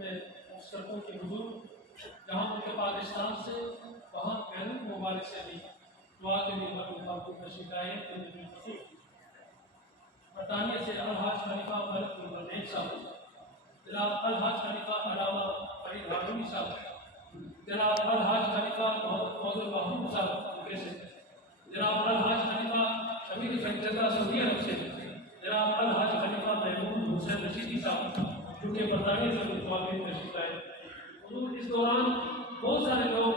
में मुस्तकों के बुजुर्ग जहाँ उनके पाकिस्तान से वहाँ बैरून मुबारक से भी दुआ के लिए मरकू तशरीफ आए बरतानिया से अलहाज खलीफा मलिक साहब, जनाब अलहाज खलीफा अलामा फरीद हारूनी साहब, जनाब अलहाज खलीफा मौजूद महमूद साहब से, जनाब अलहाज खलीफा शमीर फैजदा सऊदी अरब से, जनाब अलहाज खलीफा महमूद हुसैन रशीदी साहब जो कि बरतानिया से तशरीफ आए। इस दौरान बहुत सारे लोग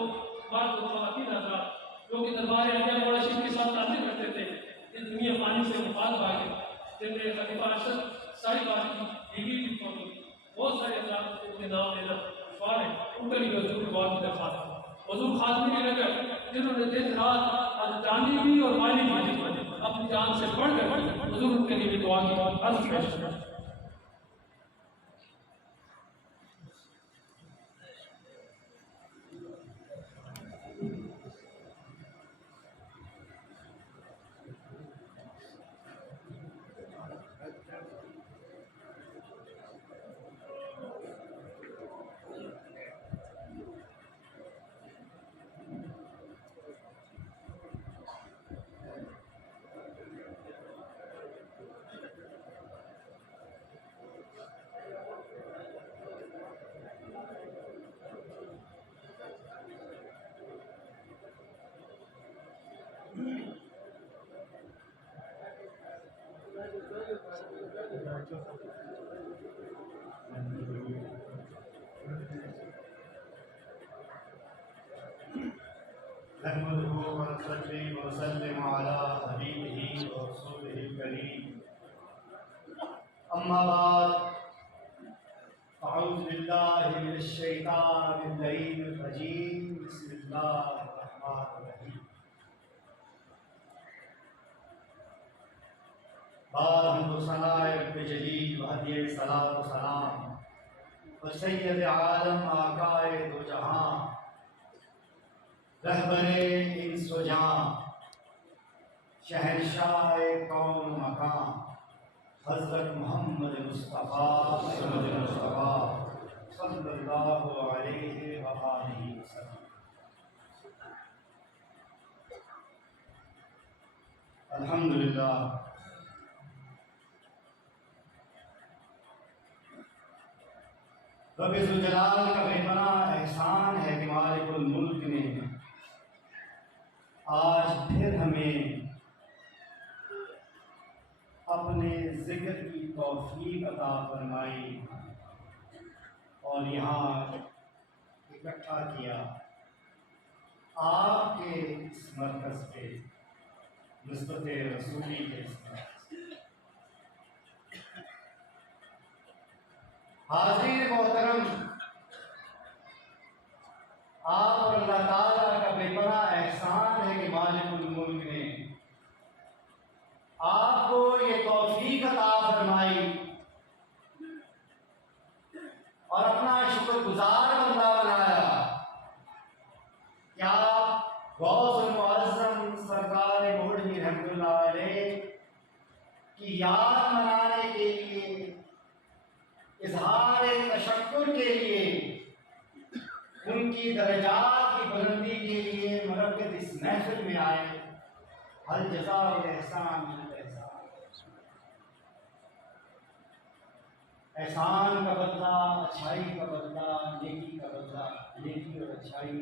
जो कि दरबार आलिया मौलाना के साथ ताल्लुक रखते थे, इस दुनिया पानी से मुफाद भागे, जिनमें खलीफा अरशद सारी बात की बहुत सारे के नाम लेना दुश्वार है, उनके लिए हजूर दुआ की दरख्वास्त हजूर खातमी की नगर जिन्होंने दिन रात जानी भी और माली भी अपनी जान से पढ़ कर हजूर उनके लिए दुआ की अर्ज पेश कर। अम्मा बाद अऊज़ु बिल्लाहि मिनश शैतानिर रजीम बिस्मिल्लाहिर रहमानिर रहीम। बाद सनाए रब्बे जलील वहदिय सलात व सलाम व सय्यद आलम आकाए दो जहां रहबरे इंस व जां शहंशाह कौन मकान हज़रत मोहम्मद मुस्तफ़ा सल्लल्लाहु अलैहि वसल्लम। अल्हम्दुलिल्लाह, रब्बे ज़ुल जलाल का बेपनाह एहसान है कि मालिकुल मुल्क ने आज फिर हमें अपने ज़िक्र की तौफीक अता फरमाई और यहाँ इकट्ठा किया आपके इस मरकज़ पे निस्बत रसूली के इस हाज़िर मोहतरम, आप और अल्लाह ताला का बेपनाह एहसान है कि मालिकुल मुल्क ने आपको ये तौफीक अता फरमाई और अपना शुक्रगुजार बंदा बनाया। क्या गौस मुअज़्ज़म सरकार मोहम्मदी रहमतुल्लाह अलैह की याद मनाने के लिए, इज़हार तशक्कुर के लिए, उनकी दरजात की बुलंदी के लिए मुरक्कत इस महफिल में आए। हल जज़ाउ एहसान एहसान का बदला, अच्छाई का बदला, नेकी का बदला, नेकी और अच्छाई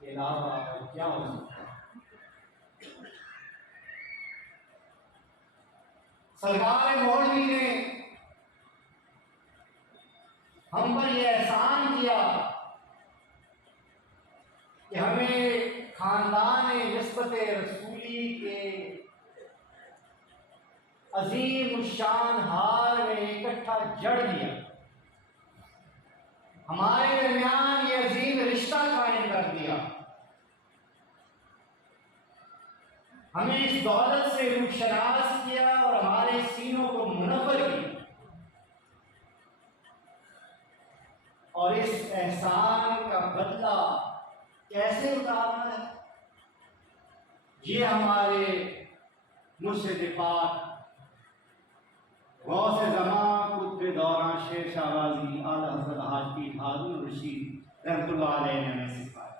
के अलावा और क्या हो सकता है। सरकार मोदी ने हम पर यह एहसान किया कि हमें खानदान निस्बत रसूली के अजीम शान हार में इकट्ठा जड़ दिया। हमारे दरमियान ये अजीम रिश्ता कायम कर दिया। हमें इस दौलत से रुखशनास किया और हमारे सीनों को मुनव्वर किया और इस एहसान का बदला कैसे उतारना है, ये हमारे मुर्शिद पाक गौसे ज़मां कुतुब दौरान शेर शाह गाजी, आला हज़रत हाजी हारून रशीद रहमतुल्लाह अलैह ने हमें सिखाया।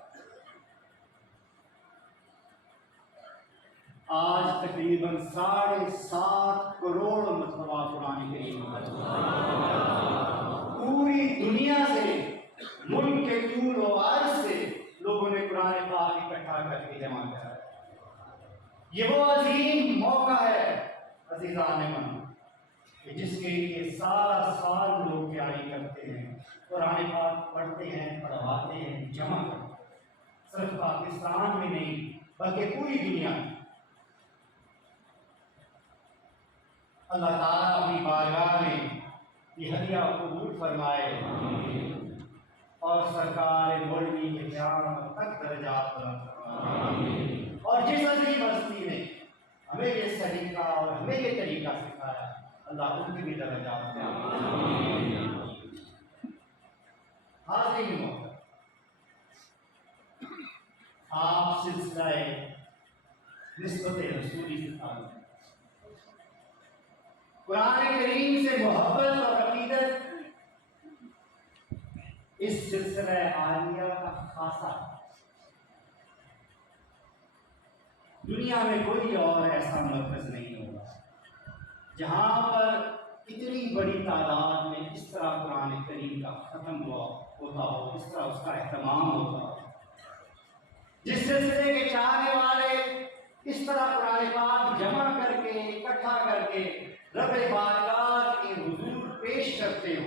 आज तकरीबन 7.5 करोड़ मरतबा कुरान करीम पूरी दुनिया से, मुल्क के तूल व अर्ज़ से लोगों ने कुरान पाक इकट्ठा करके जमा करा। ये वो अजीम मौका है अज़ीज़ान मन, जिसके लिए सारा साल लोग तैयारी करते हैं, कुरान पाक पढ़ते हैं, पढ़वाते हैं, जमा करते हैं। सिर्फ पाकिस्तान में नहीं बल्कि पूरी दुनिया में। अल्लाह ताला अपनी बारगाह में ये हदिया कबूल फरमाए और सरकार मौलवी के क़यामत तक दर्जात बुलंद फरमाए। और जिस अजीम हस्ती ने हमें ये सलीका और हमें ये तरीका सिखाया, अल्लाह उनकी भी दर्जात बुलंद। हाज़िरीन मोहतरम, आप सिलसिला निस्बत रसूली से ताल्लुक़, कुरान करीम से मोहब्बत और अकीदत इस सिलसिला आलिया का खासा। दुनिया में कोई और ऐसा मरकज नहीं होगा जहां पर इतनी बड़ी तादाद में इस तरह कुरान करीम का ख़त्म होता हो, इस तरह उसका एहतमाम होता हो, जिस सिलसिले के चाहने वाले इस तरह कुरान पाक जमा करके, इकट्ठा करके रब बारगाह के हुजूर पेश करते हो।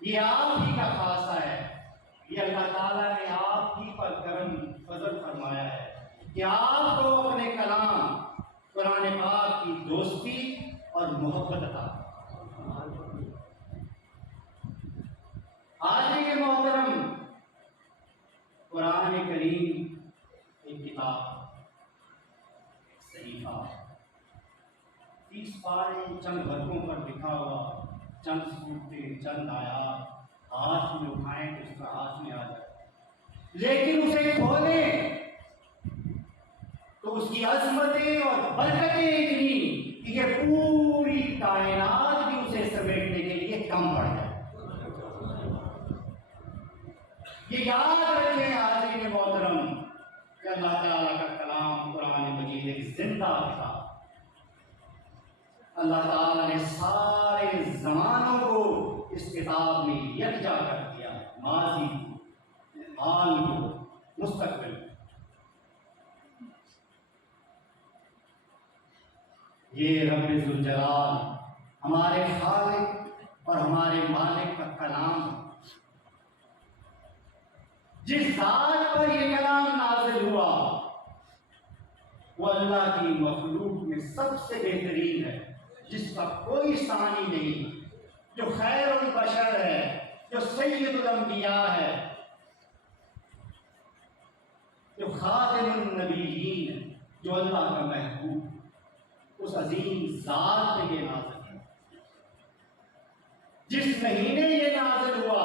ये आप ही का खासा है। ये अल्लाह ताला ने आप ही पर करम फजल फरमाया है कि आपको अपने कलाम कुरान पाक की दोस्ती और मोहब्बत अता। हाज़िरीन के मोहतरम, कुरान करीम एक किताब, सहीफा, 30 पारे चंद वर्गों पर लिखा हुआ, चंद सूरतें, चंद आयात, हाथ में उठाएं तो उसका हाथ में आ जाए, लेकिन उसे खोलें तो उसकी अजमतें और बरकतें इतनी कि ये पूरी कायनात भी उसे समेटने के लिए कम पड़ जाए। ये याद रखें हाज़िरीन मोहतरम कि अल्लाह ताला का कलाम कुरान मजीद एक जिंदा था। अल्लाह ताला ने सारे ज़मानों को इस किताब में यकजा कर दिया, माजी को, हाल को, मुस्तक़बिल को। ये रब्बे ज़ुल जलाल हमारे खालिक और हमारे मालिक का कलाम, जिस ज़ात पर ये कलाम नाज़िल हुआ वो अल्लाह की मखलूक में सबसे बेहतरीन है, जिसका कोई सानी नहीं, जो खैरुल बशर है, जो सय्यदुल अंबिया है, जो खातिमुन नबीयीन है, जो अल्लाह का महबूब, उस अजीम ज़ात पे ये नाज़िल है। जिस महीने ये नाज़िल हुआ,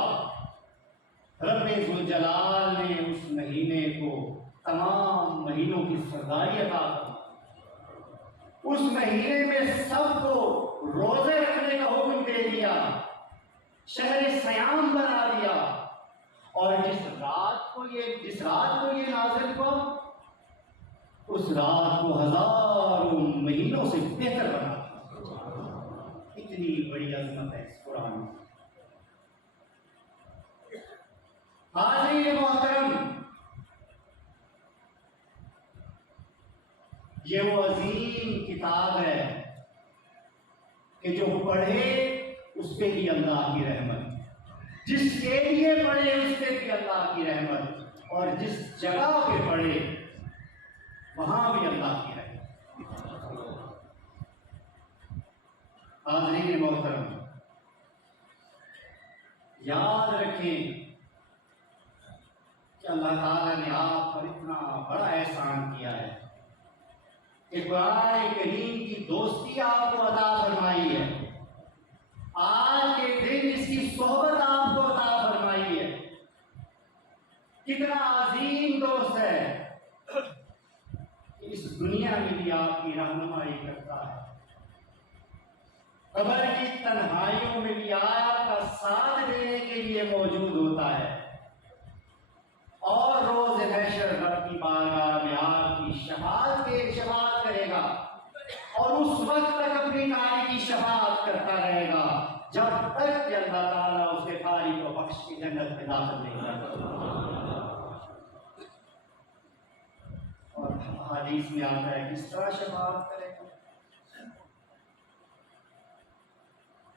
रब्बे ज़ुल जलाल ने उस महीने को तमाम महीनों की सरदारी अता की। उस महीने में सबको रोजे रखने का हुक्म दे दिया, शहर सयाम बना दिया, और जिस रात को ये नाज़िल हुआ, उस रात को हजारों महीनों से बेहतर बना दिया। इतनी बड़ी अज़मत है इस कुरान में। हाज़िरीन मोहतरम, ये वो अजीम किताब है कि जो पढ़े उस पे भी अल्लाह की रहमत, जिसके लिए पढ़े उस पे भी अल्लाह की रहमत, और जिस जगह पे पढ़े वहां भी अल्लाह की रहमत। हाज़िरीन मोहतरम, याद रखें कि अल्लाह ताला ने आप पर इतना बड़ा एहसान किया है कि कुरान करीम की दोस्ती आपको अता फरमाई है। आज के दिन इसकी सोहबत आपको अता फरमाई है। कितना अजीम दोस्त है, इस दुनिया में भी आपकी रहनुमाई करता है, कब्र की तन्हाइयों में भी आपका साथ देने के लिए मौजूद होता है और रोज महशर रब की बारगाह में आपकी शफाअत करेगा और उस वक्त तक अपनी नारी की शफाअत करता रहेगा जब तक कि अल्लाह ताला उसके कारी को बख्श की जन्नत में दाखिल नहीं करता। और हदीस में आता है किस तरह शफाअत करेगा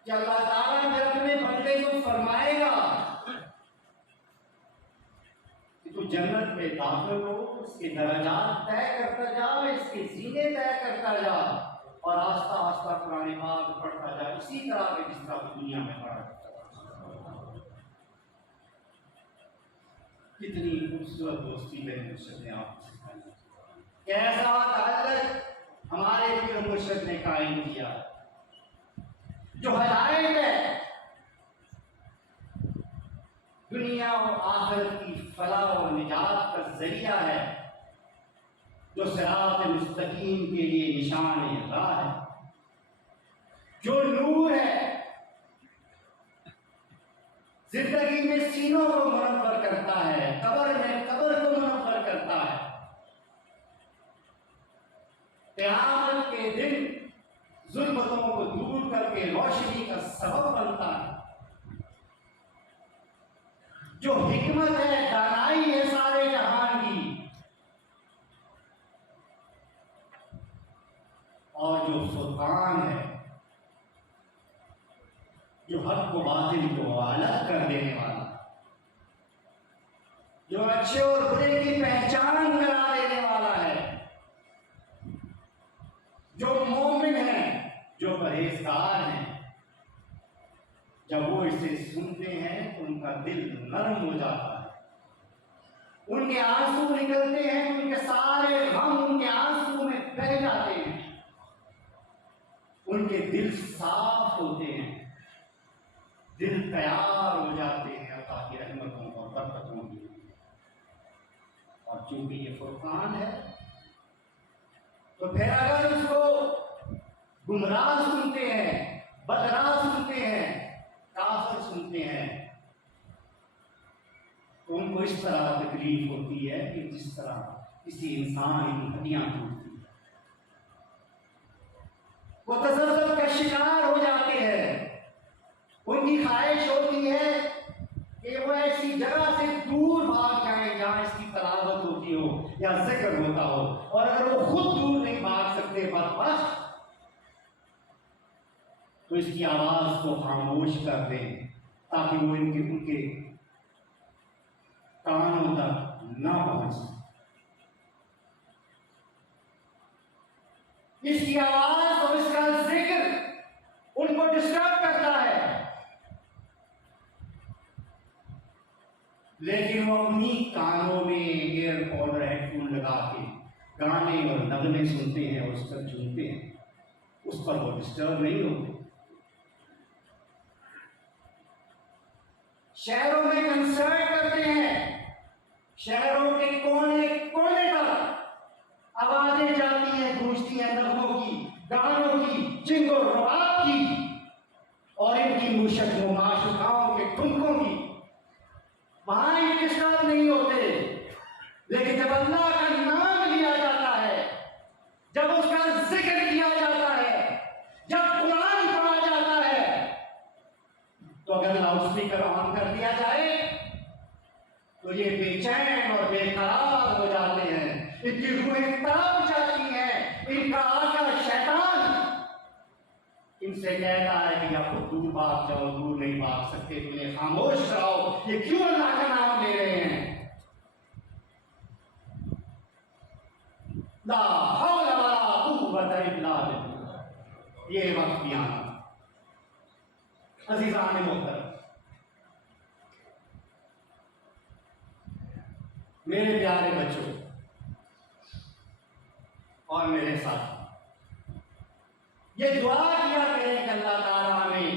कि अल्लाह ताला ने अपने बंदे को फरमाएगा कि तू जन्नत में दाखिल हो, उसके दर्जात तय करता जा, इसके सीने तय करता जा और आस्ता आस्ता कुरान पाक पढ़ता जा इसी तरह के जिस तरह दुनिया में पढ़ा। कितनी खूबसूरत दोस्ती मेरे मुर्शिद ने आपसे कैसा ताल्लुक हमारे पीर मुर्शिद ने कायम किया। जो हदायत है दुनिया और आखिरत की फलाह और निजात का जरिया है, जो सिरात मुस्तकीम के लिए निशान राह है, जो नूर है जिंदगी में सीनों को मुनव्वर करता है, कब्र में कब्र को मुनव्वर करता है, क़यामत के दिन जुल्मतों को दूर करके रोशनी का सबब बनता है, जो हिकमत है दानाई है सारे जहान की, और जो फुरकान है जो हक को बातिल को अलग कर देने वाला, जो अच्छे और बुरे की पहचान करा देने वाला है, जो मोमिन है, जो परहेजगार हैं, जब वो इसे सुनते हैं तो उनका दिल नरम हो जाता है, उनके आंसू निकलते हैं, उनके सारे गम उनके आंसू में बह जाते हैं, उनके दिल साफ होते हैं, दिल तैयार हो जाते हैं अल्लाह की रहमतों और बरकतों की। और चूंकि ये फुरकान है तो फिर अगर उसको गुमराह सुनते हैं, बदराह सुनते हैं, काफिर सुनते हैं तो उनको इस तरह तकलीफ होती है कि जिस तरह किसी इंसान की हड्डियां टूटती है, वो तसल्लुत का शिकार हो जाते हैं। उनकी ख्वाहिश होती है कि वो ऐसी जगह से दूर भाग जाए जहां इसकी तलावत होती हो या जिक्र होता हो, और अगर वो खुद दूर नहीं भाग सकते बदबख्त तो इसकी आवाज को खामोश कर दें ताकि वो उनके कानों तक न पहुंच सके। इसकी आवाज और इसका जिक्र उनको डिस्टर्ब करता है, लेकिन वो अपनी कानों में ईयरफोन और हेडफोन लगा के गाने और नगमे सुनते हैं और उस पर झूमते हैं, उस पर वो डिस्टर्ब नहीं होते। शहरों में कंसर्ट करते हैं, शहरों के कोने कोने तक आवाजें जाती हैं, गूंजती हैं नगमों की, गानों की, चिंगो रबाब की और इनकी मुशक माशुकाओं के ठुमकों की। वहां ये डिस्टर्ब नहीं होते, लेकिन जब अल्लाह का नाम लिया जाता है, जब उसका जिक्र किया जाता है, जब कुरान पढ़ा जाता है, तो अगर लाउडस्पीकर ऑन कर दिया जाए तो ये बेचैन और बेकरार हो जाते हैं, इनकी रूहें तड़प जाती हैं, इनका आका शैतान इनसे कहता है कि आप दूर भाग जाओ, दूर नहीं भाग सकते, तुम्हें खामोश कराओ, ये क्यों अल्लाह का नाम ले रहे हैं। ला हौला वला कुव्वता इल्ला बिल्लाह। ये वक्त भी आना। अज़ीज़ान मोहतरम, मेरे प्यारे बच्चों और मेरे साथ ये दुआ किया करें कि अल्लाह ताला हमें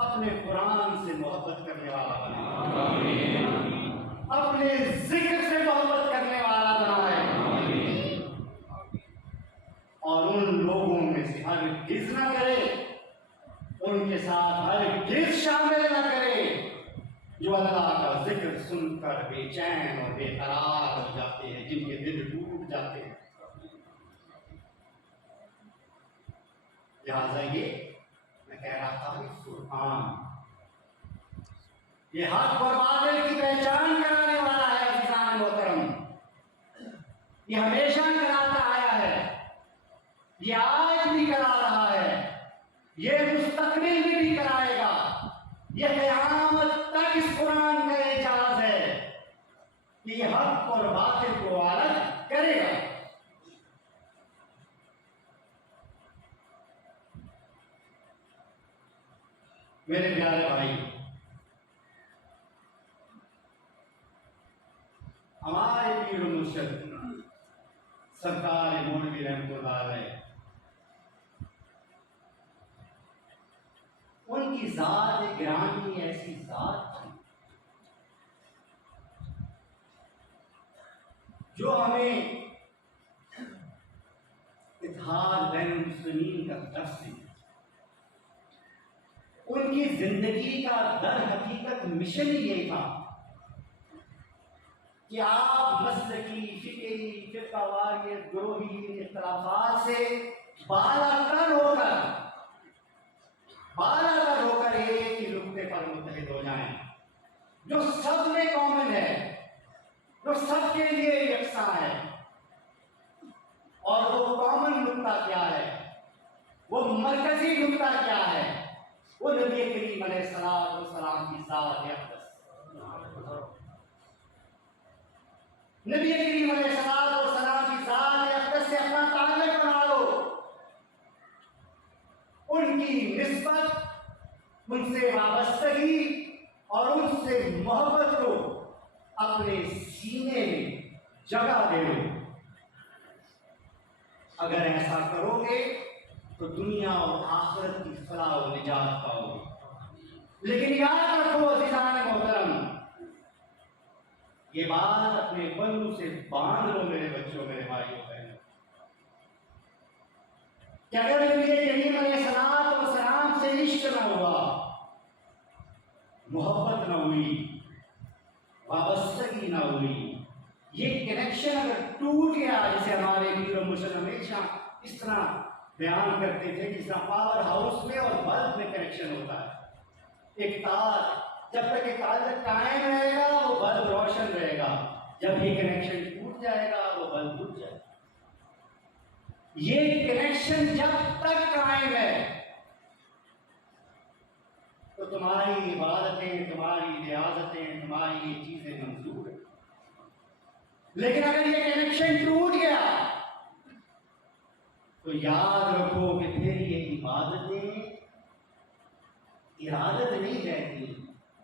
अपने कुरान से मोहब्बत करने वाला बनाए, अपने जिक्र से मोहब्बत करने वाला बनाए, और उन लोगों में से हरगिज़ न करे उनके साथ हरगिज़ शामिल न करे जो अल्लाह का जिक्र सुनकर बेचैन और बेकरार हो जाते हैं, जिनके दिल टूट जाते हैं। लिहाजा ये मैं कह रहा था कि फुरकान ये हक और बातिल की पहचान कराने वाला है। अज़ीज़ान मोहतरम, ये हमेशा कराता आया है, ये आज भी करा रहा है, ये मुस्तकबिल में भी कराएगा। ये क़यामत तक इस कुरान का एजाज़ है कि ये हक और बातिल को अलग करेगा। मेरे प्यारे भाई, हमारे पीर मुर्शिद सरकार मौलवी रहमतुल्लाह अलैह, उनकी जात गिरामी ऐसी जात थी जो हमें इत्तेहाद बैन मुस्लिमीन का दर्स दी। उनकी जिंदगी का दर हकीकत मिशन ही यही था कि आप मसलकी, फिक्री, फिरकावारियत, ग्रोही इख्तिलाफात से बालातर होकर एक ही नुक्ते पर मुत्तहिद हो जाएं, जो सब में कॉमन है, जो सबके लिए यकसा है। और वो कॉमन नुक्ता क्या है, वो मरकजी नुक्ता क्या है? वो नबी करीम अलैहिस्सलाम की ज़ात अक़दस। नबी करीम अलैहिस्सलाम की ज़ात अक़दस से अपना ताल्लुक़ बना लो, उनकी निस्बत, उनसे वाबस्तगी और उनसे मोहब्बत को अपने सीने में जगह दे लो। अगर ऐसा करोगे तो दुनिया और आखिरत की फलाह और निजात पाओगे। लेकिन याद रखो अज़ीज़ान मोहतरम, ये बात अपने बंधु से बांध लो मेरे बच्चों, मेरे भाइयों बहनों, कि अगर नबी करीम अलैहिस्सलाम से इश्क न हुआ, मोहब्बत न हुई, वाबस्तगी न हुई, ये कनेक्शन अगर टूट गया, जैसे हमारे पीर मुर्शिद हमेशा इस तरह बयान करते थे, जिस तरह पावर हाउस में और बल्ब में कनेक्शन होता है। एक तार, जब तक ये तार कायम रहेगा वो बल्ब रोशन रहेगा, जब ये कनेक्शन टूट जाएगा वो बल्ब बुझ जाएगा। ये कनेक्शन जब तक कायम है तो तुम्हारी इबादतें, तुम्हारी रियाजतें, तुम्हारी ये चीजें मंजूर है। लेकिन अगर ये कनेक्शन टूट गया तो याद रखो कि फिर ये इबादतें इरादत नहीं रहती,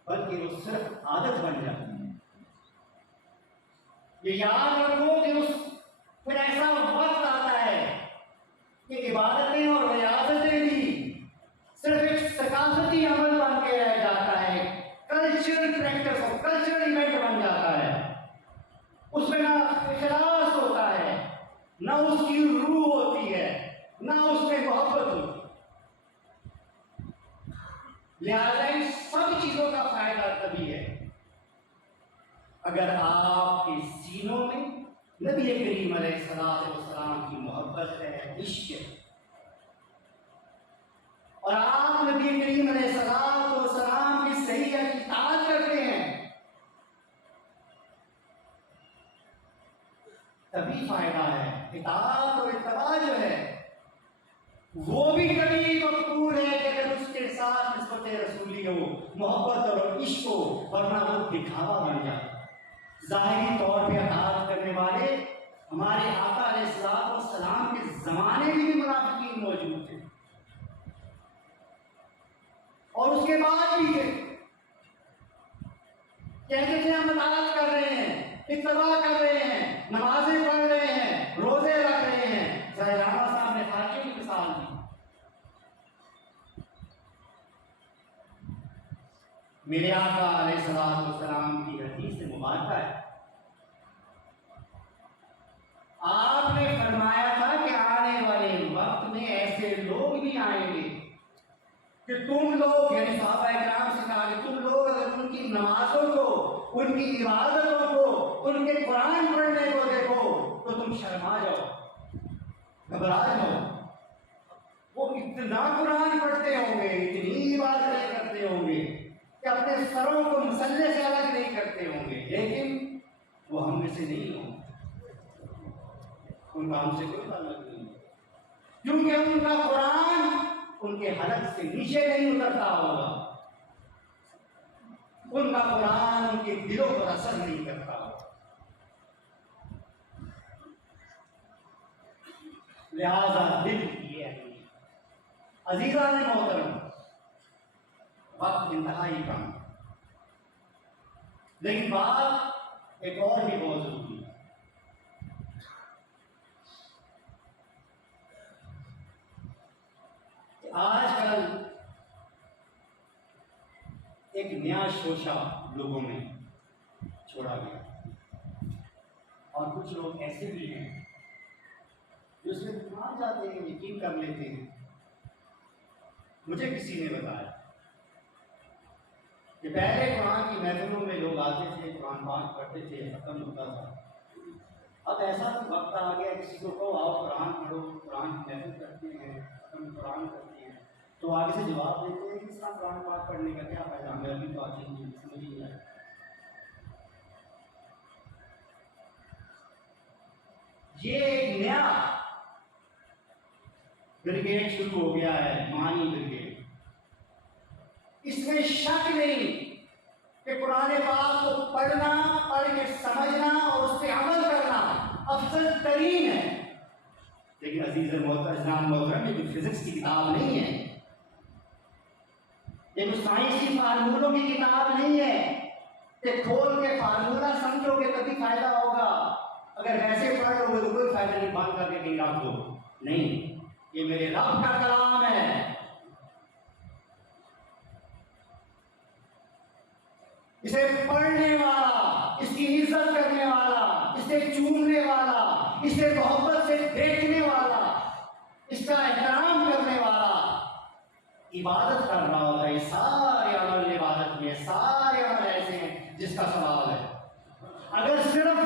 बल्कि वो सिर्फ आदत बन जाती है। ये याद रखो कि उस फिर ऐसा वक्त आता है कि इबादतें और रियाजतें भी सिर्फ एक सकाफती अमल बन के रह जाता है, कल्चरल प्रैक्टिस और कल्चरल इवेंट बन जाता है। उसमें ना इखलास होता है, ना उसकी रूह होती है, ना उसमें मोहब्बत होती है। लिहाजा इन सब चीजों का फायदा तभी है अगर आपके सीनों में नबी करीम अलैहिस्सलाम की मोहब्बत है, इश्क है, और आप नबी करीम अलैहिस्सलाम की सही इताअत करते हैं, तभी फायदा है। इताअत और इत्तबा जो है वो भी कभी मकबूल है कि अगर उसके साथ निस्बत रसूली हो, मोहब्बत और इश्क हो, वरना वो दिखावा बन जाता है। ज़ाहिरी तौर पे इताअत करने वाले हमारे आका अलैहिस्सलाम के ज़माने में भी मुनाफिकीन मौजूद थे और उसके बाद भी थे। कहते थे हम इताअत कर रहे हैं, इत्तबा कर रहे हैं, नमाजें पढ़ रहे हैं, रोजे रख रहे हैं। राणा साहब ने खाके की मिसाल दी। मेरे आका अलैहिस्सलाम की हदीस मुबारक है, आपने फरमाया था कि आने वाले वक्त में ऐसे लोग भी आएंगे कि तुम लोग, यानी सहाबा किराम से कहा कि तुम लोग अगर उनकी नमाजों को, उनकी इबादतों को, उनके कुरान पढ़ने को देखो तो तुम शर्मा जाओ, घबरा जाओ। वो इतना कुरान पढ़ते होंगे, इतनी इबादतें करते होंगे कि अपने सरों को मसल्ले से अलग नहीं करते होंगे, लेकिन वो हम में से नहीं होंगे, उनका हमसे कोई ताल्लुक नहीं है, क्योंकि उनका कुरान उनके हलक से नीचे नहीं उतरता होगा, उनका कुरान उनके दिलों पर असर नहीं करता होगा। लिहाजा दिल की अहमियत, अजीजा ने मोहतरम, वक्त इंतहाई कम, लेकिन बात एक और भी बहुत जरूरी है। आजकल एक नया शोशा लोगों में छोड़ा गया, और कुछ लोग ऐसे भी हैं जो उसमें मान जाते हैं, यकीन कर लेते हैं। मुझे किसी ने बताया कि पहले कुरान की महफिलों में लोग आते थे, कुरान पाक पढ़ते थे, खत्म होता था। अब ऐसा तो वक्त आ गया, किसी को कहो आओ कुरान पढ़ो, कुरान की महफिल करते हैं, खत्म कुरान करते हैं, तो आगे से जवाब देते हैं कि इसका कुरान पाक पढ़ने का क्या फायदा, हमें अभी तो आती नहीं, समझ नहीं आया। ये एक नया ब्रिगेड शुरू हो गया है, मानी ब्रिगेड। इसमें शक नहीं कि कुरान पाक को पढ़ना, पढ़ के समझना और उस पर अमल करना अफजल तरीन है। लेकिन अजीज मोहतरम, ये कोई फिजिक्स की किताब नहीं है, ये कोई साइंसी फार्मूलों की किताब नहीं है कि खोल के फार्मूला समझोगे तभी फायदा होगा, अगर वैसे पढ़ लोगे तो कोई फायदा नहीं, बंद करके कहीं रख दो। नहीं, ये मेरे रब का कलाम है, इसे पढ़ने वाला, इसकी इज्जत करने वाला, इसे चूमने वाला, इसे मोहब्बत से देखने वाला, इसका एहतराम करने वाला इबादत कर रहा होता है। सारे अमल इबादत में, सारे अमल ऐसे हैं जिसका सवाल है। अगर सिर्फ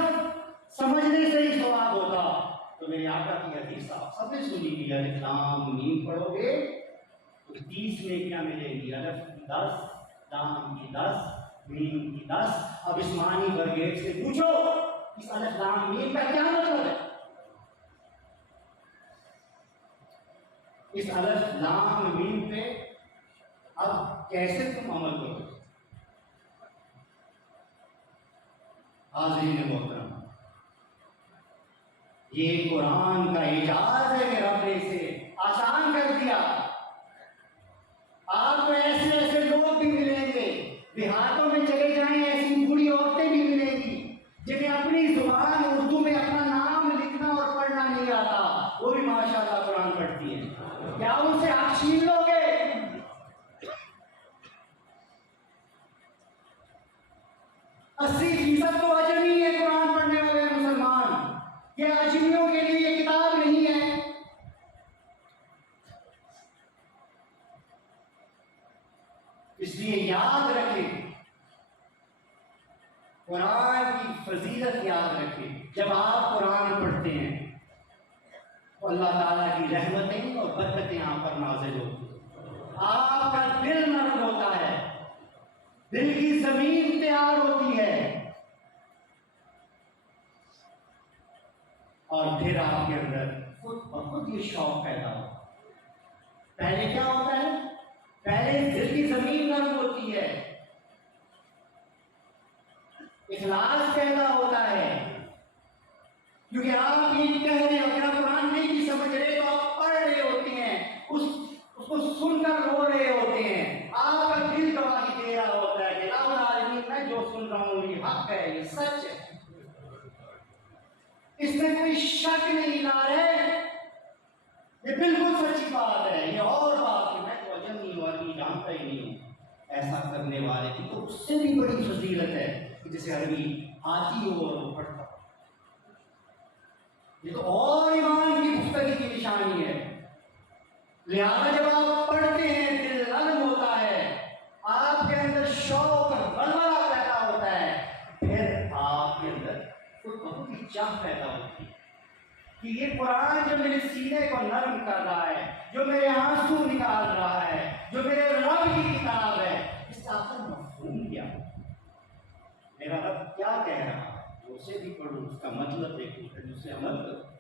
समझने से ही सवाल होता तो मेरे आका की हदीस सबने सुनी कि अलिफ लाम मीम पढ़ोगे तो 30 नेकियां मिलेंगी, अलिफ की 10, लाम की 10, मीम की 10। अब इस मानी ब्रिगेड से पूछो इस अलिफ लाम मीम का क्या मतलब है? इस अलिफ लाम मीम पे अब कैसे तुम अमल करोगे? हाज़रीन मोहतरम, ये कुरान का इजाज़ है कि रब ने इसे आसान कर दिया। आपको ऐसे ऐसे लोग भी मिलेंगे, देहातों में चले जाएं, ऐसी बूढ़ी औरतें भी मिलेंगी जिन्हें अपनी जुबान उर्दू में अपना नाम लिखना और पढ़ना नहीं आता, वो भी माशाअल्लाह कुरान पढ़ती है। क्या उनसे आप छीन लोगे? 80% तो अजमी है कुरान पढ़ने वाले मुसलमान, ये अजमियों के लिए किताब नहीं है। इसलिए याद रखें, कुरान की फजीलत याद रखें। जब आप कुरान पढ़ते हैं तो अल्लाह ताला की रहमतें और बरकतें आप पर नाज़िल होती हैं, आपका दिल नरम होता है, दिल की जमीन तैयार होती है, और फिर आपके अंदर खुद ब खुद ये शौक पैदा होता है। पहले क्या होता है? पहले दिल की जमीन नरम होती है, इखलास पैदा होता है, क्योंकि आप ये कह रहे हो, अगर आप कुरान नहीं भी समझ रहे तो आप पढ़ रहे होते हैं, उसको सुनकर रो रहे होते हैं, आपका दिल गवाही दे रहा होता है कि लाज़िम मैं जो सुन रहा हूँ ये हक है, ये सच है, इसमें कोई शक नहीं ला रहे, ये बिल्कुल सच्ची बात है। ये और बात है, मैं तो अजमी हूँ, अरबी जानता ही नहीं हूँ। ऐसा करने वाले की तो उससे भी बड़ी फजीलत है कि जिसे अरबी आती हो और वो पढ़ता। ये तो और ईमान की पुख्तगी की निशानी है। लिहाजा जब आप पढ़ते हैं दिल नरम चाह पैदा होती है कि ये कुरान जो मेरे सीने को नरम कर रहा है, जो मेरे आंसू निकाल रहा है, जो मेरे रब की किताब है, इसका असल मफहूम क्या है, मेरा रब क्या कह रहा है, उसे भी पढ़ूं, उसका मतलब देखूं, फिर उससे अमल करूं।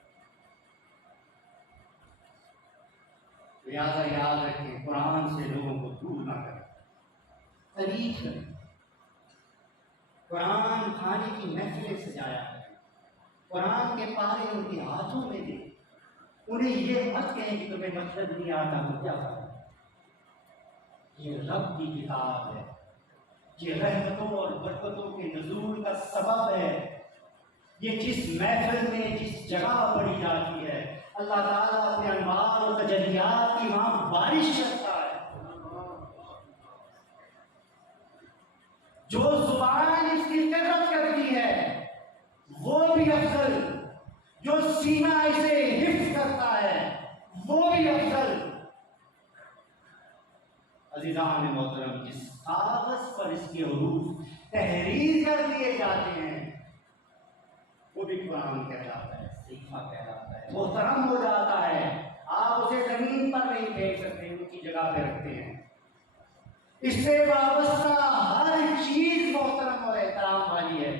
लिहाजा याद रखें, कुरान से लोगों को दूर ना करें, करीब करें। कुरान खाने की महफिलें सजाया है, कुरान के पारे उनके हाथों में दे, उन्हें ये मत कहें कि तुम्हें मतलब नहीं आता तो क्या करें। ये रब की किताब है, ये रहमतों और बरकतों के नज़ूल का सबब है। ये जिस महफिल में जिस जगह पढ़ी जाती है, अल्लाह ताला अपने अनवार और तजल्लियात की वहां बारिश करता है। जो जुबान इसकी कदर करती है वो भी अफजल, जो सीना इसे हिफ्ज करता है वो भी अफजल। अज़ीज़ान मोहतरम, जिस कागज पर इसके हुरूफ तहरीर कर दिए जाते हैं वो भी कुरान कहलाता है, सीखा कहलाता है, मोहतरम हो जाता है। आप उसे जमीन पर नहीं फेंक सकते, उनकी जगह पे रखते हैं। इससे वाबस्ता हर चीज मोहतरम और एहतराम वाली है,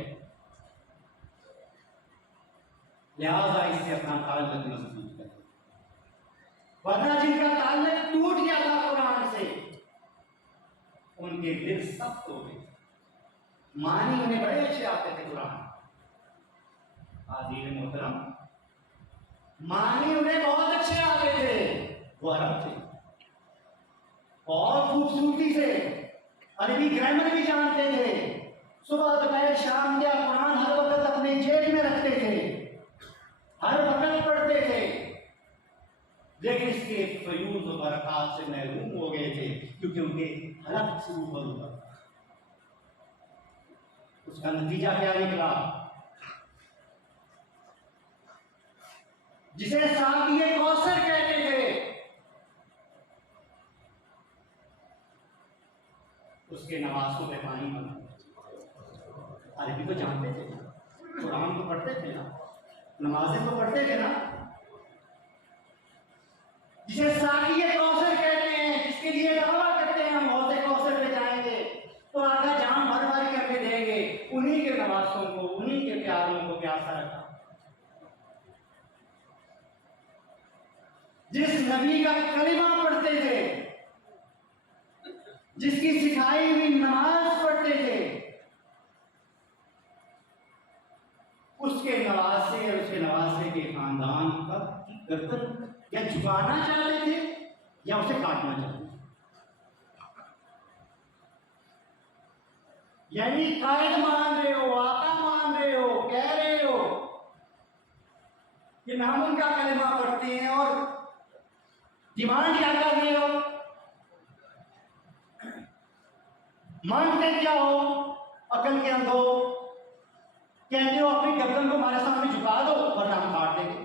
लिहाजा इससे अपना ताल्लुक मजबूत करें। वरना जिनका ताल्लुक टूट गया था कुरान से, उनके दिल सख्त हो गए। मानी उन्हें बड़े अच्छे आते थे कुरान, आदीन मोहतरम, मानी उन्हें बहुत अच्छे आते थे, वो अरब थे, बहुत खूबसूरती से अरबी ग्रामर भी जानते थे। सुबह दोपहर शाम क्या कुरान हर वक्त अपने जेब में रखते थे, हर वक्त पढ़ते थे, लेकिन इसके फयूज और बरकत से महरूम हो गए थे क्योंकि उनके हलक से ऊपर हुआ। उसका नतीजा क्या निकला? जिसे साकिए कौसर कहते थे, उसके नवासों पे पानी बना। अरबी तो जानते थे, कुरान तो पढ़ते थे ना, नमाजें तो पढ़ते थे ना। जिसे साकिए कौसर कहते हैं, जिसके लिए दावा करते हैं हम हौज़े कौसर पे जाएंगे तो आका जाम भर भर करके देंगे, उन्हीं के नवासों को, उन्हीं के प्यारों को प्यासा रखा। जिस नबी का कलिमा पढ़ते थे, जिसकी सिखाई हुई नमाज पढ़ते थे, उसके नवासे और उसके नवासे के खानदान का गर्दन या झुकाना चाहते थे या उसे काटना चाहते थे। यानी कायद मान रहे हो, आका मान रहे हो, कह रहे हो कि हम उनका कलिमा पढ़ते हैं और डिमांड क्या कर रहे हो, मानते क्या हो, अकल के अंधो, कहते हो अपनी गर्दन को हमारे सामने झुका दो वरना हम काट देंगे।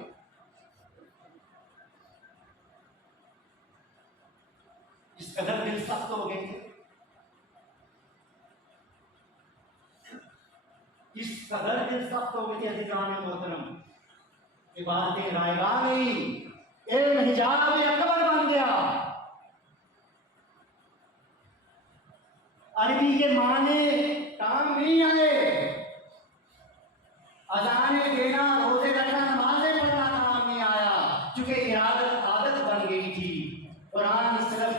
इस कदर दिल सख्त हो गए थे, इस कदर दिल सख्त हो गए थे अज़ीज़ान मोहतरम, इबादतें रायगा गई, एक हिजाब अकबर बन गया। अरबी के माने काम नहीं आए, अजाने देना, रोजे रखना, नमाजें पढ़ना काम नहीं आया, क्योंकि इरादत आदत बन गई थी। कुरान सिर्फ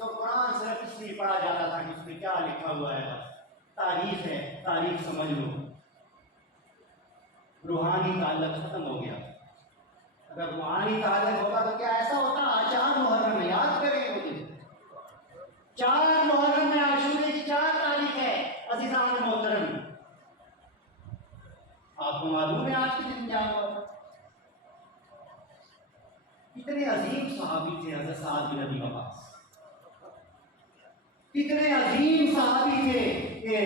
कुरान सिर्फ इसलिए पढ़ा जाता था कि उसमें क्या लिखा हुआ है, तारीख है, तारीख समझ लो। रूहानी ताल्लुक खत्म हो गया। अगर रूहानी ताल्लुक होता तो क्या ऐसा होता? 4 मुहर्रम में याद करें मुझे, 4 मुहर्रम में आशूरे की 4 तारीख है अज़ीज़ान मोहतरम। आपको मालूम है आज के दिन क्या हुआ? कितने अजीम सहाबी थे हज़रत साद बिन अबी वक़ास, कितने अजीम सहाबी थे कि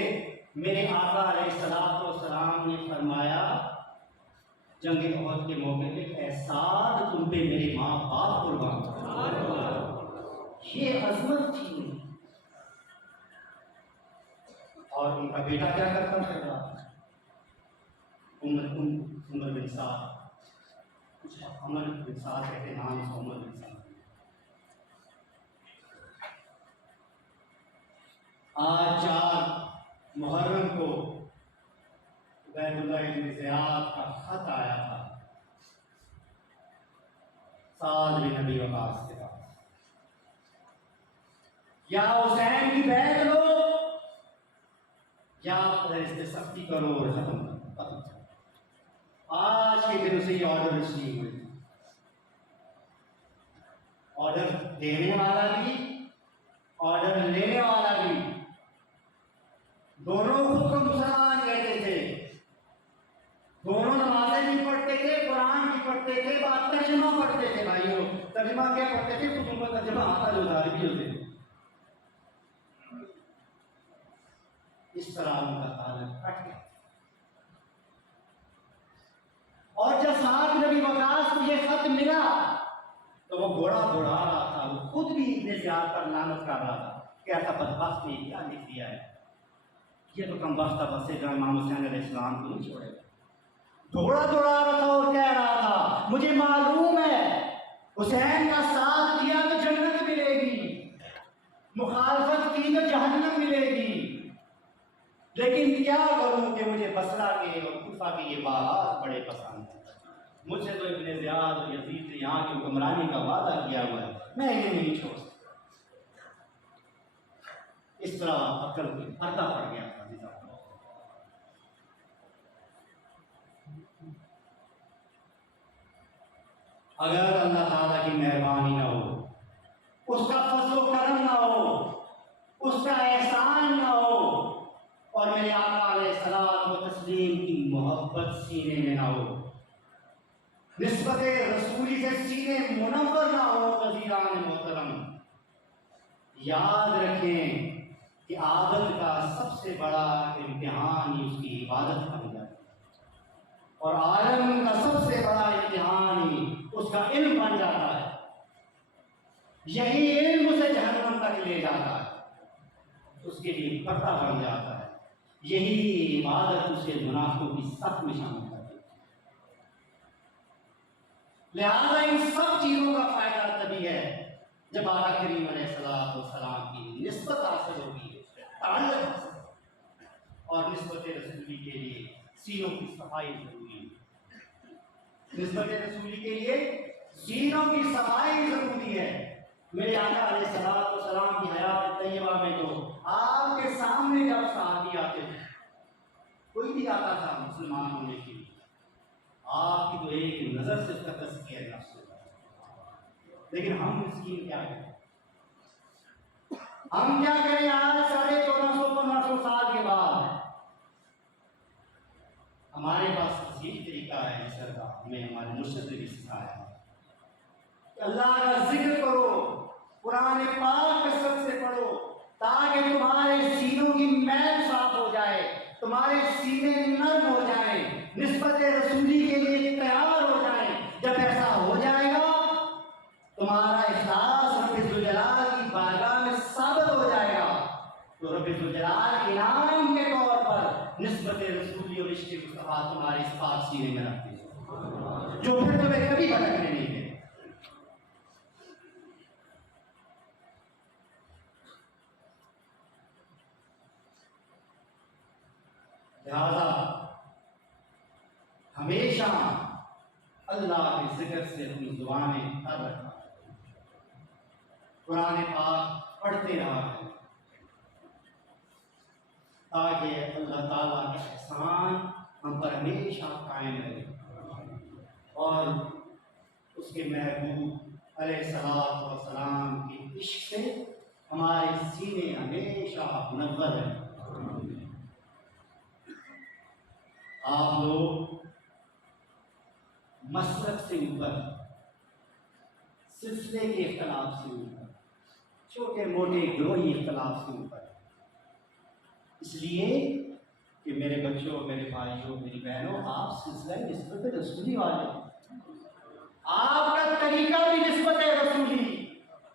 मेरे आका अलैहिस्सलातु वस्सलाम ने फरमाया जंग उहद के मौके पे, ऐ साद तुम पे मेरे माँ बाप कुर्बान। ये अजमत थी। और उनका बेटा क्या करता था? उमर बिन साद, कुछ अमर बिन साद कहते नाम उसका उमर बिन साद। आज 4 मुहर्रम को उबैदुल्लाह इब्न ज़ियाद का खत आया था साद बिन नबी वक़ास के पास, या हुसैन की बैत लो या इस पे सख्ती करो और खत्म करो। आज के दिन से ये ऑर्डर रिसीव हुए थे। ऑर्डर देने वाला भी ऑर्डर लेने वाला भी दोनों खुद को मुसलमान कहते थे, दोनों नमाजें भी पढ़ते थे, कुरान भी पढ़ते थे, बात तर्जुमा पढ़ते थे। भाइयों तर्जुमा क्या पढ़ते थे? खुद उनको तर्जुमा आता जो अरबी होते थे। इस तरह उनका ताल्लुक कट गया। और जब साद नबी वक़ास को ये खत मिला तो वो घोड़ा दौड़ा रहा था, वो खुद भी इब्ने ज़ियाद पर लानत कर रहा था, कहता बदबख्त ने क्या लिख दिया है, ये तो कम बख्त बस से जो इमाम हुसैन अलैहिस्सलाम को नहीं छोड़ेगा। घोड़ा दौड़ा रहा था और कह रहा था मुझे मालूम है हुसैन का साथ दिया तो जन्नत मिलेगी, मुखालफत की तो जहन्नम मिलेगी, लेकिन क्या करूं कि मुझे बसरा के और कुफा के ये बात बड़े पसंद हैं। मुझसे तो इब्ने ज़ियाद और यजीद ने यहाँ की हुक्मरानी का वादा किया हुआ है, मैं ये नहीं छोड़ सकता। इस तरह अकल की पर्दा पड़ गया था। अगर अल्लाह ताला की मेहरबानी ना हो, उसका फज़्ल व करम ना हो, उसका एहसान ना हो और मेरे आका अलैहिस्सलाम व तस्लीम की मोहब्बत सीने में ना हो, निस्बत रसूली से सीने मुनव्वर ना हो, अज़ीज़ान मोहतरम याद रखें कि आबद का सबसे बड़ा इम्तिहान ही उसकी इबादत बन जाती है और आलम का सबसे बड़ा इम्तिहान ही उसका इल्म बन जाता है। यही इल्म उसे जहन्नम तक ले जाता है, उसके लिए पर्दा बन जाता है। यही इबादत उसे मुनाफिकों की सख्त में शामिल करती है। लिहाजा इन सब चीजों का फायदा तभी है जब आका करीम अलैहिस्सलाम की निस्बत हासिल होगी, ताल्लुक हासिल और निस्बत रसूली के लिए सीनों की सफाई जरूरी है। निस्बत रसूली के लिए सीनों की सफाई जरूरी है। मेरे आका अलैहिस्सलाम की हयात तैयबा में तो आपके सामने जब सहाबी आते थे, कोई भी आता था मुसलमान होने के लिए, आपकी तो एक नजर से उसका तज़किया नफ्स होता है। लेकिन हम मिस्कीन क्या करें? हम क्या करें? आज 1450-1500 साल के बाद हमारे पास यही तरीका है सरकार, हमें हमारे मुर्शिद ने भी सिखाया कि अल्लाह का जिक्र करो, कुरान पाक कसरत से पढ़ो ताकि तुम्हारे सीनों की मैल साफ हो जाए, तुम्हारे सीने नर्म हो जाए, निस्बत रसूली के लिए तैयार हो जाए। जब ऐसा हो जाएगा तुम्हारा इखलास रब्बुल जलाल की बारगाह में साबित हो जाएगा, तो रब्बुल जलाल इनाम के तौर पर निस्बत रसूली और इश्क़ मुस्तफ़ा तुम्हारे इस पाक सीने में रखते हैं, जो फिर तुम्हें कभी भटकने नहीं देगा। लिहाजा हमेशा अल्लाह के जिक्र से अपनी जुबानें तर रखा, कुरान पाक पढ़ते रहा है ताकि अल्लाह ताला का एहसान हम पर हमेशा कायम रहे और उसके महबूब अलैहिस्सलातु वस्सलाम के इश्क़ से हमारे सीने हमेशा मुनव्वर रहे। आप लोग मसलक से ऊपर, सिलसिले के इख्तलाफ से ऊपर, छोटे मोटे ग्रोही इख्तलाफ से ऊपर, इसलिए कि मेरे बच्चों, मेरे भाइयों, मेरी बहनों, आप सिलसिला निस्बत रसूली वाले, आपका तरीका भी निस्बत रसूली,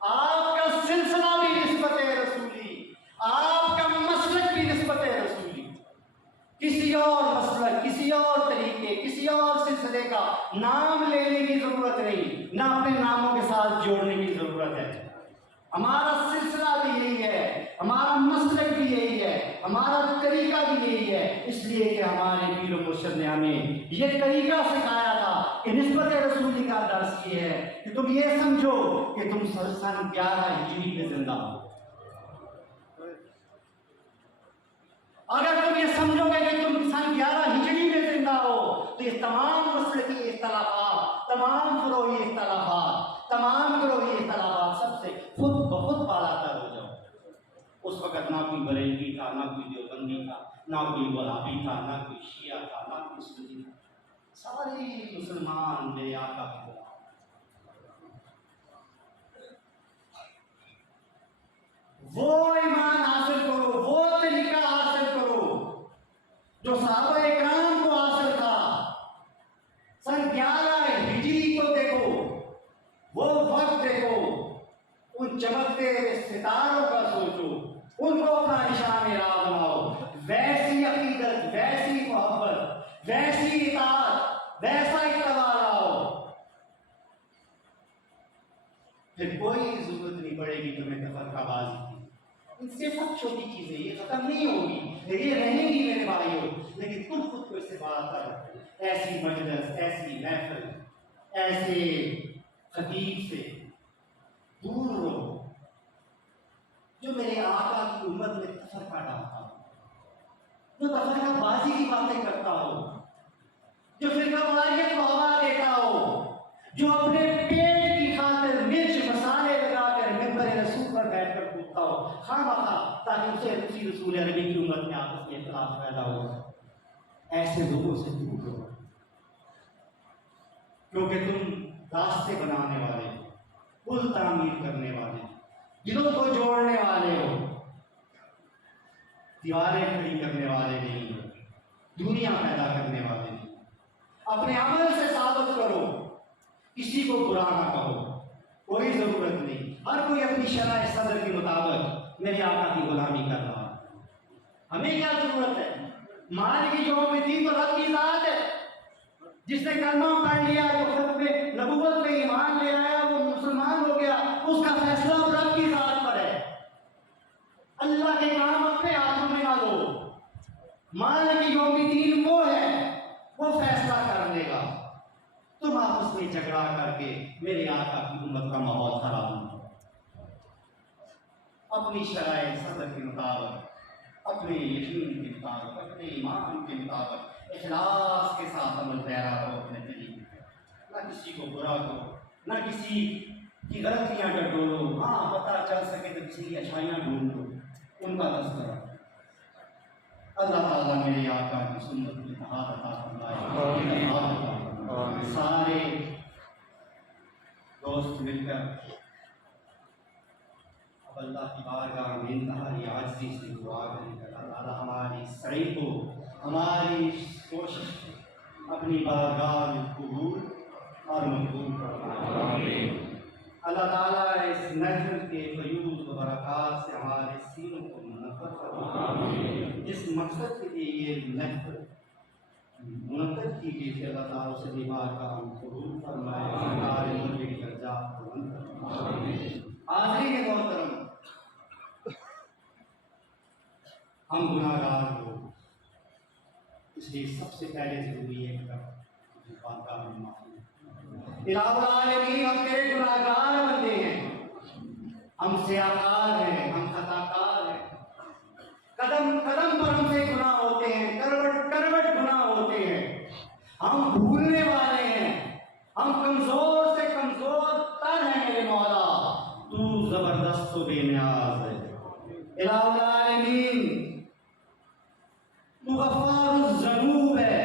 आपका सिलसिला भी निस्बत रसूली, आपका मसलक भी निस्बत रसूली। किसी और मसलक, किसी किसी और तरीके, किसी और सिलसिले का नाम लेने की जरूरत नहीं, ना अपने नामों के साथ जोड़ने की जरूरत है। हमारा सिलसिला भी यही है, हमारा मसलक भी यही है, हमारा तरीका भी यही है, इसलिए कि हमारे पीर व मुर्शिद ने हमें ये तरीका सिखाया था कि निस्बत रसूली का दर्स ये है कि तुम ये समझो कि तुम सन 11 हिजरी में जिंदा हो। अगर तुम ये समझोगे कि तुम सन 11 हिजरी में जिंदा हो तो ये तमाम मसलकी इख्तलाफात, तमाम फरोई इख्तलाफात, तमाम फरोई इख्तलाफात सबसे खुद ब खुद बालातर हो जाओ। उस वक़्त ना कोई बरेलवी था, ना कोई देवबंदी था, ना कोई वहाबी था, ना कोई शिया था, ना कोई सुन्नी था, सारे मुसलमान मेरे आका के गुलाम। वो ईमान हासिल करो, वो तरीका हासिल करो जो सहाबा इकराम को हासिल था। सन 11 हिजरी को देखो, वो वक्त देखो, उन चमकते सितारों का सोचो, उनको अपना निशान राह बनाओ। वैसी अकीदत, वैसी मोहब्बत, वैसी इताअत, वैसा इत्तबा लाओ, फिर कोई जरूरत नहीं पड़ेगी तुम्हें तफरकाबाजी की। इनसे सब छोटी चीजें ये खत्म नहीं होगी, ये रहेंगी मेरे भाइयों, लेकिन तुम खुद को इससे बात कर, ऐसी मजलिस, ऐसी महफिल, ऐसे खतीब से दूर रहो जो मेरे आका की उम्मत में तफरका डालता हो, जो तफरकाबाजी की बातें करता हो, जो फिरकावारियत को हवा देता हो, जो अपने पेट की खातिर मिर्च मसाले लगाकर मिंबर रसूल पर बैठकर कूदता हो खामखा, ताकि उसे उसी रसूल अरबी की उम्मत में आपस में इख्तिलाफ पैदा हो। ऐसे लोगों से दूर रहो, क्योंकि तुम रास्ते बनाने वाले हो, पुल तामीर करने वाले, दिलों को जोड़ने वाले हो, दीवारें खड़ी करने वाले नहीं हो, दुनिया पैदा करने वाले नहीं। अपने अमल से साबित करो, किसी को बुरा ना कहो, कोई जरूरत नहीं, हर कोई अपनी शराय सदर के मुताबिक मेरे आका की गुलामी कर रहा है। हमें क्या जरूरत है? मालिक की यौमिद्दीन तो रब की जात है, जिसने कलमा पढ़ लिया, जो खुद में नबूवत में ईमान ले आया, वो मुसलमान हो गया, उसका फैसला रब की जात पर है। अल्लाह के काम अपने हाथों में ना लो, मालिक यौमिद्दीन वो है, वो फैसला कर लेगा। तुम आपस में झगड़ा करके मेरे आका की उम्मत का माहौल खराब नहीं। अपनी शराय सदर के मुताबिक, अपने यकीन के मुताबिक, अपने ईमान के मुताबिक इखलास के साथ अमल पैरा हो अपने तरीके पे। ना किसी को बुरा करो, ना किसी की गलतियां टटोलो। हाँ, पता चल सके तो किसी की अच्छाइयां ढूंढ लो, उनका तस्करा। अल्लाह ताला मेरे आका की सुन्नत की इत्तिहाद अता फरमाए। सारे दोस्त मिलकर अब अल्लाह की बारगाह में इंतहाई आजिज़ी से दुआ करें। अल्लाह हमारी सही को, हमारी कोशिश अपनी बारगाह में कबूल और मकबूल फरमाए। अल्लाह ताला इस महफिल के फयूज़ व बरक़ात से हमारे सीनों को मुनव्वर फरमाए। जिस मकसद के लिए ये महफिल मुनक़्क़द की गई थी, अल्लाह ताला उसे दीवार का हम कबूल फरमाए। सरकार नबी की दर्जात बुलंद फरमाए। हाज़रीन मोहतरम, हम गुनाहगार लोग, इसलिए सबसे पहले जरूरी है कि बारगाह में माफ़ी। इलाहुल आलमीन, हम तेरे गुनाहगार बंदे हैं, हम सियाकार हैं, हम खताकार हैं, कदम कदम पर हमसे गुनाह होते हैं, करवट करवट गुनाह होते हैं, हम भूलने वाले हैं, हम कमजोर से कमजोर तर हैं मेरे मौला, तू जबरदस्त व बेनियाज है। इलाहुल आलमीन, तू गफ्फारुज़ ज़नूब है,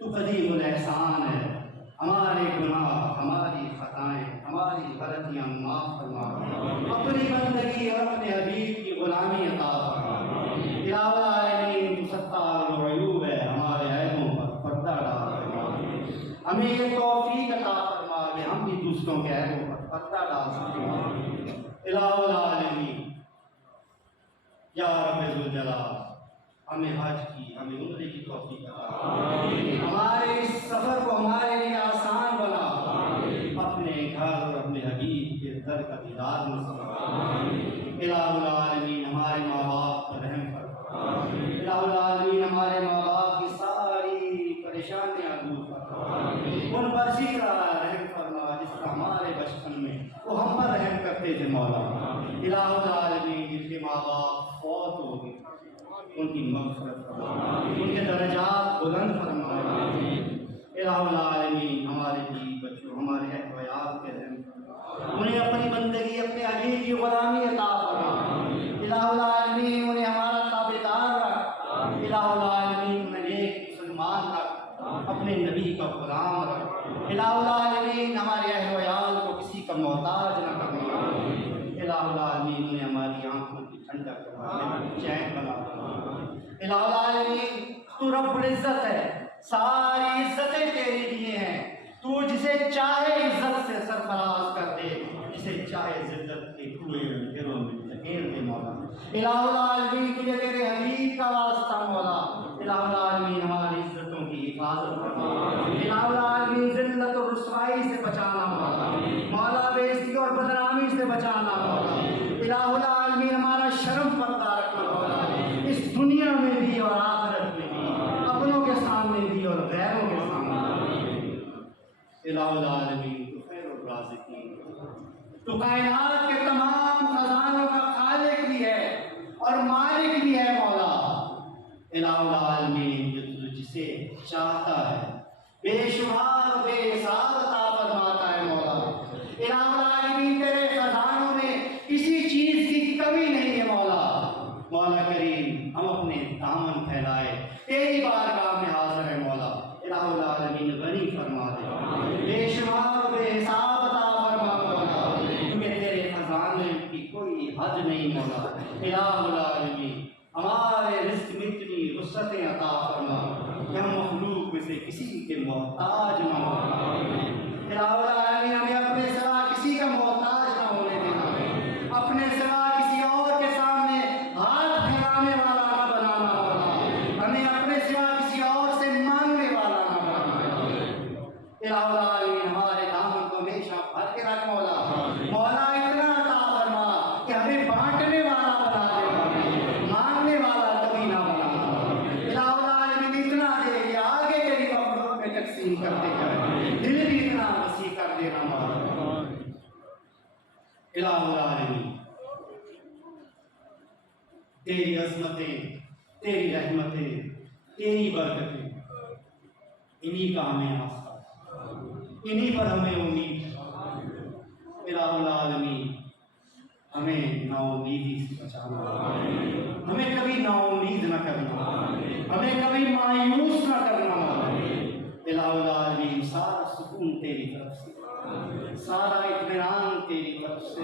तू क़दीमुल एहसान है। हमारे गुनाह, हमारी खताएं, हमारी गलतियां माफ फरमा, अपनी बंदगी और अपने हबीब की गुलामी अता फरमा। इलाहुल आलमीन, तू सत्तारुल अयूब है, हमारे ऐबों पर पर्दा डाल फरमा। हमें ये तौफीक अता फरमा कि हम भी दूसरों के ऐबों पर पर्दा डाल सकें। इलाहुल आलमीन, या रब्बुल जलाल, हमें हज की, हमें उम्रे की तौफीक अता। हमारे इस सफर को हमारे लिए आसान बना। अपने घर और अपने हबीब के दर का दीदार नसीब। इलाहुल आलमीन हमारे माँ बाप पर रहम फरमा। इलाहुल आलमीन हमारे माँ बाप की सारी परेशानियां दूर फरमा। उन पर इसी तरह रहम फरमा जिस तरह हमारे बचपन में वो हम पर रहम करते थे मौला। इलाहुल आलमीन जिनके माँ बाप फौत हो गए उनकी मग़फ़िरत फरमा, उनके दर्जात बुलंद फरमा। इलाहुल आलमीन हमारे बीवी बच्चों, हमारे अहवायात के रहम फरमा, उन्हें अपनी बंदगी अपने हबीब की ग़ुलामी अता फरमा। इलाहुल आलमीन उन्हें हमारा ताबेदार रख। इलाहुल आलमीन उन्हें नेक मुसलमान रख, अपने नबी का ग़ुलाम रख। इलाहुल आलमीन हमारे अहवायाल को किसी का मोहताज न करना। इलाहुल आलमीन उन्हें हमारी आँखों की ठंडक करवा, चैन बना देना। इलाहुल आलमीन तू रब्बुल इज़्ज़त है, सारी इज़्ज़तें तेरे लिए हैं। तू जिसे चाहे इज़्ज़त से सरफराज कर दे, जिसे चाहे जिल्लत के कुएं में गिरों में धकेल दे मौला। इलाहुल आलमीन तुझे तेरे हबीब का वास्ता मौला। इलाहुल आलमीन हमारी इज़्ज़तों की हिफाजत फरमा। इलाहुल आलमीन जिल्लत और रुसवाई से बचाना मौला। मौला बेइज्जती और बदनामी से बचाना मौला। इलाहुल आलमीन हमारा शर्म पर्दा रखना मौला, इस दुनिया में भी और आखिरत में भी, अपनों के सामने भी और गैरों के सामने। इलाहुल आलमीन तू खैरुर राज़िकीन, तू कायनात के तमाम खजानों का खालिक भी है और मालिक भी है मौला। इलाहुल आलमीन जो जिसे चाहता है बेशुमार बेहिसाब अता फरमाता है मौला। इलाहुल आलमीन तेरे खजानों में किसी चीज की कमी नहीं है मौला। मौला करीम हम अपने दामन फैलाए तेरी बारगाह में हाजिर है मौला। इलाहुल आलमीन गनी फरमा दे, बेशुमार बेहिसाब अता फरमा मौला, क्योंकि तेरे खजाने की कोई हद नहीं मौला। इलाहुल आलमीन हमारे रिज़्क़ में इतनी वुसअतें अता फरमा कि हम मखलूक में से किसी के मोहताज न हो। इलाहुल आलमीन हमें अपने सिवा किसी का मोहताज न होने देना, अपने सिवा किसी और के सामने हाथ फैलाने वाला न बनाना मौला, हमें अपने सिवा किसी और से मांगने वाला न बनाना। इलाहुल आलमीन हमारे दामन को हमेशा भर के रख मौला। मौला इतना अता फरमा कि हमें बांटने वाला बना दे, मांगने वाला कभी ना बना। इलाहुल आलमीन इतना दे कि आगे तेरी मखलूक में तकसीम करते जाए, दिल भी इतना वसी कर देना मौला। इलाहुल आलमीन तेरी अज़मतें, तेरी रहमतें, तेरी बरकतें, इन्हीं का हमें आस्था, इन्हीं पर हमें उम्मीद। इलाहुल आलमीन हमें नाउमीदी से बचाना, हमें कभी नाउमीद न करना, हमें कभी मायूस न करना। इलाहुल आलमीन सारा सुकून तेरी तरफ से, सारा इत्मीनान तेरी तरफ से।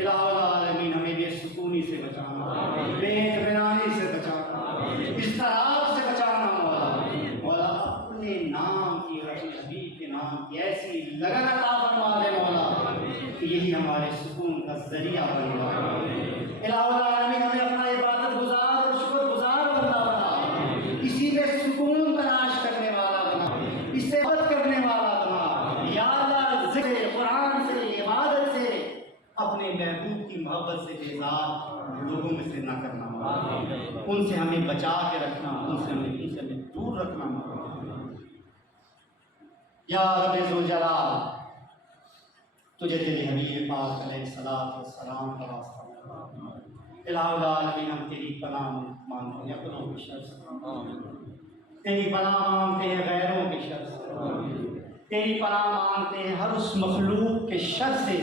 इलाहुल आलमीन हमें बेसुकूनी से बचाना, बेइत्मीनानी से बचाना, इज़्तिराब से बचाना मौला। मौला अपने नाम की, अपने हबीब के नाम की ऐसी लगन अता फरमा दे मौला कि यही हमारे सुकून का ज़रिया बन जाए। इलाहुल आलमीन हमें अपना इबादत गुजार और शुक्रगुजार बंदा बना, इसी में सुकून तलाश करने वाला बना, इससे बात करने वाला बना। या अल्लाह ज़िक्र कुरान से, इबादत से, अपने महबूब की मोहब्बत से बेजार लोगों में से ना करना, उनसे हमें बचा के रखना, उनसे हमें दूर रखना। या रब्बे ज़ुल जलाल तुझे तेरे हबीब पाक अलैहिस्सलातु वस्सलाम का वास्ता। इलाहुल आलमीन हम तेरी पनाह मांगते हैं अपनों के शर से, तेरी पनाह मांगते हैं गैरों के शर से, तेरी पनाह मांगते हैं हर उस मखलूक के शर से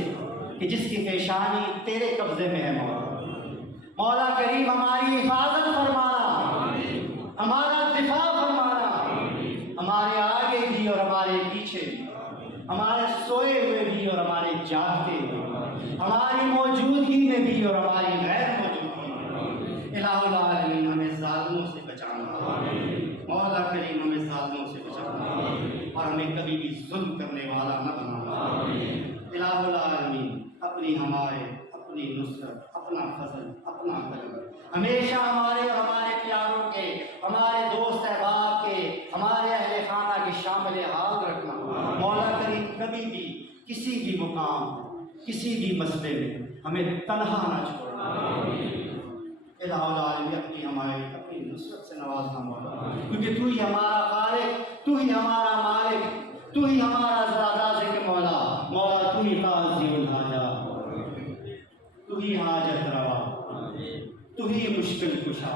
कि जिसकी पेशानी तेरे कब्जे में है मौला। मौला करीम हमारी हिफाजत फरमाना, हमारा दिफा फरमाना, हमारे आगे भी और हमारे पीछे भी, हमारे सोए हुए भी और हमारे जागते हुए, हमारी मौजूदगी में भी और हमारी गैर मौजूदगी में। इलाहुल आलमीन हमें ज़ालिमों से बचाना, मौला करीम हमें ज़ालिमों से बचाना और हमें कभी भी जुल्म करने वाला न बनाना। इलाहुल आलमीन अपनी हमारे, अपनी नुसरत, अपना फजल, अपना करम हमेशा हमारे और हमारे प्यारों के कभी भी किसी भी मुकाम, किसी भी मसले में हमें तनहा ना छोड़ना। इलाही अपनी हमारी अपनी नुसरत से नवाजना मौला, क्योंकि तू ही हमारा खालिक, तू ही हमारा मालिक, तू ही हमारा ज़राज़े के मौला। मौला तू ही काज़िउल हाजा, तू ही हाजत रवा, तू ही मुश्किल कुशा।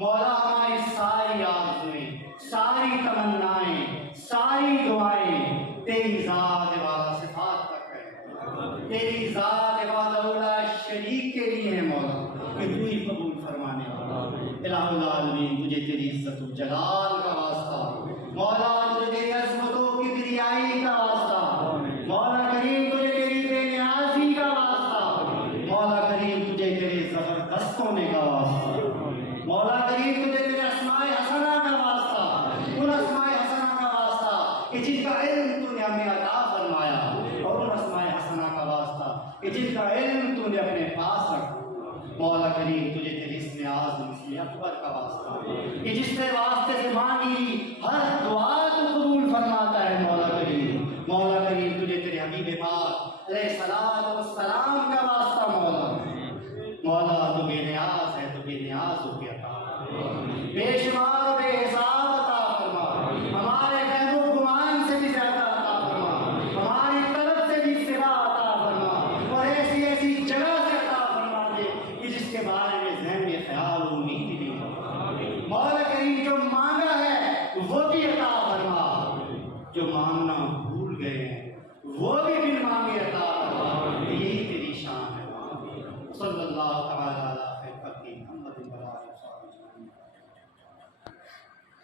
मौला हमारी सारी आरज़ुएं, सारी तमन्नाएं, सारी दुआएं तेरी ज़ात वाला सिफात तक है, तेरी ज़ात वाला शरीक के लिए है मौला, कि तू ही कबूल फरमाने वाला। इलाहुल आलमीन, तुझे तेरी इज्जत व जलाल का वास्ता, मौला तुझे तेरी अज़मत व किबरियाई का वास्ता, मौला करीम तुझे तेरी बेनियाज़ी का वास्ता, मौला करीम तुझे तेरे ज़बरदस्त होने का वास्ता, मौला करीम तुझे तेरे अस्माए हसना का वास्ता, उन अस्माए हसना का वास्ता कि जिनका इल्म तूने हमें अता फरमाया, और उन अस्माए हसना का वास्ता कि जिनका इल्म तूने अपने पास रखा। मौला करीम तुझे तेरी इसमें आज़म इसमें अकबर का वास्ता कि जिससे वास्ते से मांगी हर दुआ तू कबूल फरमाता है। मौला करीम, मौला करीम तुझे तेरे हबीब पाक अलैहिस्सलाम का वास्ता। मौला मौला तू बेनियाज़